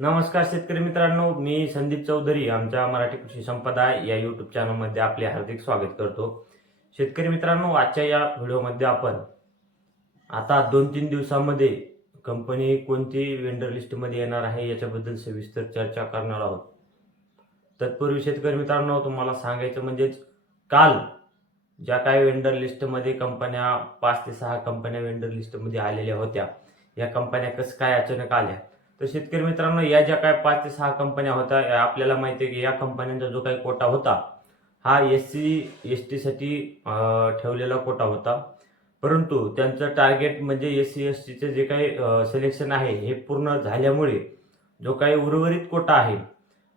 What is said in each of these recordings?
नमस्कार शेतकरी मित्रांनो मी संदीप चौधरी आमच्या मराठी कृषी संपदा या यूट्यूब चॅनलमध्ये आपले हार्दिक स्वागत करतो. शेतकरी मित्रांनो आजच्या या व्हिडिओमध्ये आपण आता दोन तीन दिवसामध्ये कंपनी कोणती वेंडर लिस्टमध्ये येणार आहे याच्याबद्दल सविस्तर चर्चा करणार आहोत. तत्पूर्वी शेतकरी मित्रांनो तुम्हाला सांगायचं म्हणजेच काल ज्या काही वेंडर लिस्टमध्ये कंपन्या पाच ते सहा कंपन्या वेंडर लिस्टमध्ये आलेल्या होत्या या कंपन्या कसं काय अचानक आल्या? तर शेतकरी मित्रांनो या ज्या काय पाच ते सहा कंपन्या होत्या आपल्याला माहिती आहे की या कंपन्यांचा जो काही कोटा होता हा एस सी एस टीसाठी ठेवलेला कोटा होता. परंतु त्यांचं टार्गेट म्हणजे एस सी एस टीचं जे काही सिलेक्शन आहे हे पूर्ण झाल्यामुळे जो काही उर्वरित कोटा आहे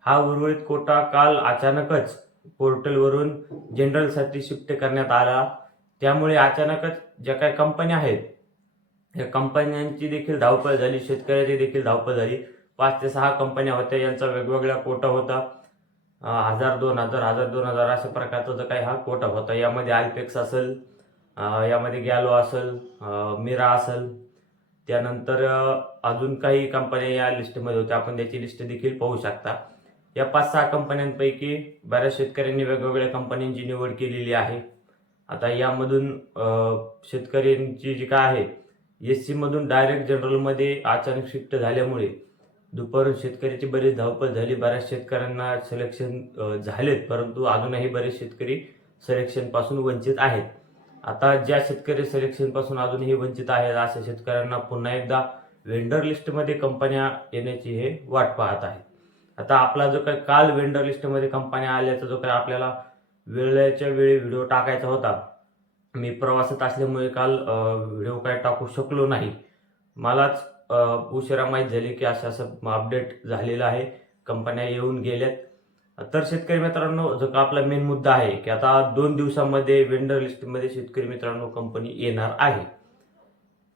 हा उर्वरित कोटा काल अचानकच पोर्टलवरून जनरलसाठी शिफ्ट करण्यात आला. त्यामुळे अचानकच ज्या काही कंपन्या आहेत या कंपन्यांची देखील धावपळ झाली शेतकऱ्याची देखील धावपळ झाली. पाच ते सहा कंपन्या होत्या यांचा वेगवेगळा कोटा होता. हजार दोन हजार हजार दोन हजार अशा प्रकारचा जो काही हा कोटा होता. यामध्ये आल्पेक्स असेल यामध्ये गॅलो असेल मिरा असेल. त्यानंतर अजून काही कंपन्या या लिस्टमध्ये होत्या. आपण त्याची लिस्ट देखील पाहू शकता. या पाच सहा कंपन्यांपैकी बऱ्याच शेतकऱ्यांनी वेगवेगळ्या कंपन्यांची निवड केलेली आहे. आता यामधून शेतकऱ्यांची जी काय आहे एस सीमधून डायरेक्ट जनरलमध्ये अचानक शिफ्ट झाल्यामुळे दुपारून शेतकऱ्याची बरीच धावपळ झाली. बऱ्याच शेतकऱ्यांना सिलेक्शन झालेत परंतु अजूनही बरेच शेतकरी सिलेक्शनपासून वंचित आहेत. आता ज्या शेतकरी सिलेक्शनपासून अजूनही वंचित आहेत अशा शेतकऱ्यांना पुन्हा एकदा वेंडर लिस्टमध्ये कंपन्या येण्याची हे वाट पाहत आहेत. आता आपला जो काही काल वेंडर लिस्टमध्ये कंपन्या आल्याचा जो काही आपल्याला वेळेच्या वेळी व्हिडिओ टाकायचा होता मी प्रवासात असल्यामुळे काल व्हिडिओ काय टाकू शकलो नाही. मलाच उशिरा माहीत झाली की असं असं अपडेट झालेलं आहे. कंपन्या येऊन गेल्यात. तर शेतकरी मित्रांनो जो का आपला मेन मुद्दा आहे की आता दोन दिवसामध्ये वेंडर लिस्टमध्ये शेतकरी मित्रांनो कंपनी येणार आहे.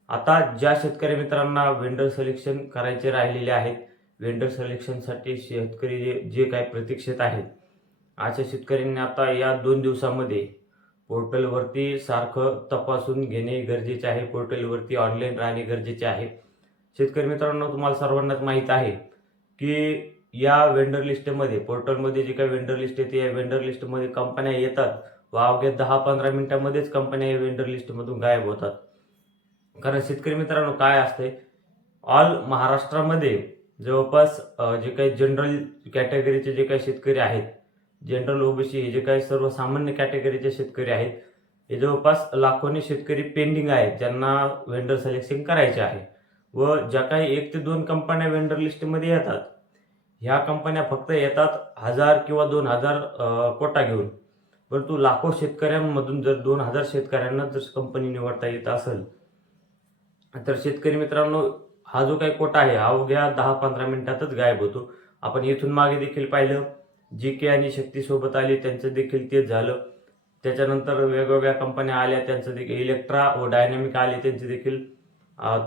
आता ज्या शेतकरी मित्रांना वेंडर सिलेक्शन करायचे राहिलेले आहेत वेंडर सिलेक्शनसाठी शेतकरी जे जे काही प्रतीक्षेत आहेत अशा शेतकऱ्यांनी आता या दोन दिवसामध्ये पोर्टलवरती सारखं तपासून घेणे गरजेचे आहे. पोर्टलवरती ऑनलाईन राहणे गरजेचे आहे. शेतकरी मित्रांनो तुम्हाला सर्वांनाच माहीत आहे की या वेंडर लिस्टमध्ये पोर्टलमध्ये जे काही वेंडर लिस्ट येते या वेंडर लिस्टमध्ये कंपन्या येतात. व अवघ्या दहा पंधरा मिनिटांमध्येच कंपन्या या वेंडर लिस्टमधून गायब होतात. कारण शेतकरी मित्रांनो काय असते? ऑल महाराष्ट्रामध्ये जवळपास जे काही जनरल कॅटेगरीचे जे काही शेतकरी आहेत जनरल ओबीसी हे जे काही सर्वसामान्य कॅटेगरीचे शेतकरी आहेत हे जवळपास लाखोनी शेतकरी पेंडिंग आहेत ज्यांना वेंडर सिलेक्शन करायचे आहे. व ज्या काही एक ते दोन कंपन्या वेंडर लिस्टमध्ये येतात ह्या कंपन्या फक्त येतात हजार किंवा दोन हजार कोटा घेऊन. परंतु लाखो शेतकऱ्यांमधून जर दोन हजार शेतकऱ्यांना जर कंपनी निवडता येत असेल तर शेतकरी मित्रांनो हा जो काही कोटा आहे हा अवघ्या दहा पंधरा मिनिटातच गायब होतो. आपण इथून मागे देखील पाहिलं. जी के आणि शक्तीसोबत आली त्यांचं देखील तेच झालं. त्याच्यानंतर वेगवेगळ्या कंपन्या आल्या त्यांचं देखील इलेक्ट्रा व डायनॅमिक आले त्यांचे देखील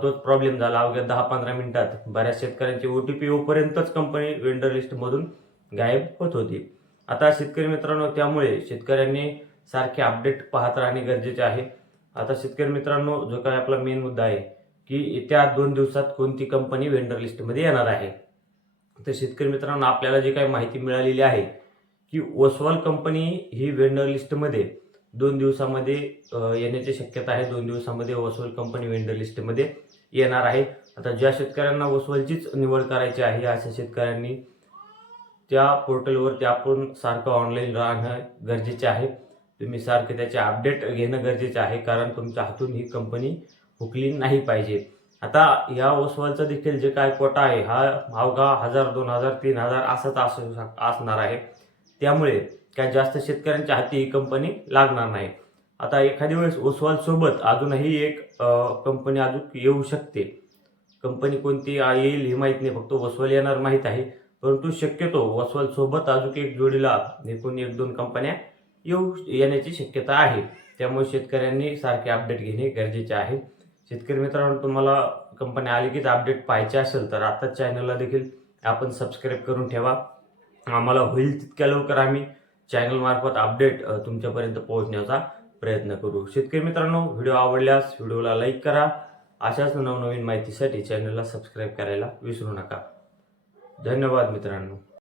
तोच प्रॉब्लेम झाला. अवघ्या दहा पंधरा मिनिटात बऱ्याच शेतकऱ्यांची ओ टी पी ओपर्यंतच कंपनी वेंडर लिस्टमधून गायब होत होती. आता शेतकरी मित्रांनो त्यामुळे शेतकऱ्यांनी सारखे अपडेट पाहत राहणे गरजेचे आहे. आता शेतकरी मित्रांनो जो काय आपला मेन मुद्दा आहे की येत्या दोन दिवसात कोणती कंपनी वेंडर लिस्टमध्ये येणार आहे? तर शेतकरी मित्रांनो आपल्याला जी काही माहिती मिळालेली आहे की ओसवाल कंपनी ही वेंडर लिस्टमध्ये दोन दिवसामध्ये येण्याची शक्यता आहे. दोन दिवसामध्ये ओसवाल कंपनी वेंडर लिस्टमध्ये येणार आहे. आता ज्या शेतकऱ्यांना ओसवालचीच निवड करायची आहे अशा शेतकऱ्यांनी त्या पोर्टलवरती आपण सारखं ऑनलाईन राहणं गरजेचे आहे. तुम्ही सारखे त्याचे अपडेट घेणं गरजेचे आहे कारण तुमच्या हातून ही कंपनी हुकली नाही पाहिजे. आता या ओसवालचा देखील जे काय कोटा आहे हा भावगा हजार दोन हजार तीन हजार असाच असू शक असणार आहे. त्यामुळे काय जास्त शेतकऱ्यांच्या हाती ही कंपनी लागणार नाही. आता एखाद्या वेळेस ओसवाल सोबत अजूनही एक कंपनी अजून येऊ शकते. कंपनी कोणती येईल हे माहीत नाही फक्त ओसवाल येणार माहीत आहे. परंतु शक्यतो वसवाल सोबत अजून एक जोडीला एकूण एक दोन कंपन्या येऊ येण्याची शक्यता आहे. त्यामुळे शेतकऱ्यांनी सारखे अपडेट घेणे गरजेचे आहे. शेतकरी मित्रांनो तुम्हाला कंपनी आली कीच अपडेट पाहायचे असेल तर आताच चॅनलला देखील आपण सबस्क्राईब करून ठेवा. आम्हाला होईल तितक्या लवकर आम्ही चॅनलमार्फत अपडेट तुमच्यापर्यंत पोहोचण्याचा प्रयत्न करू. शेतकरी मित्रांनो व्हिडिओ आवडल्यास व्हिडिओला लाईक करा. अशाच नवनवीन माहितीसाठी चॅनलला सबस्क्राईब करायला विसरू नका. धन्यवाद मित्रांनो.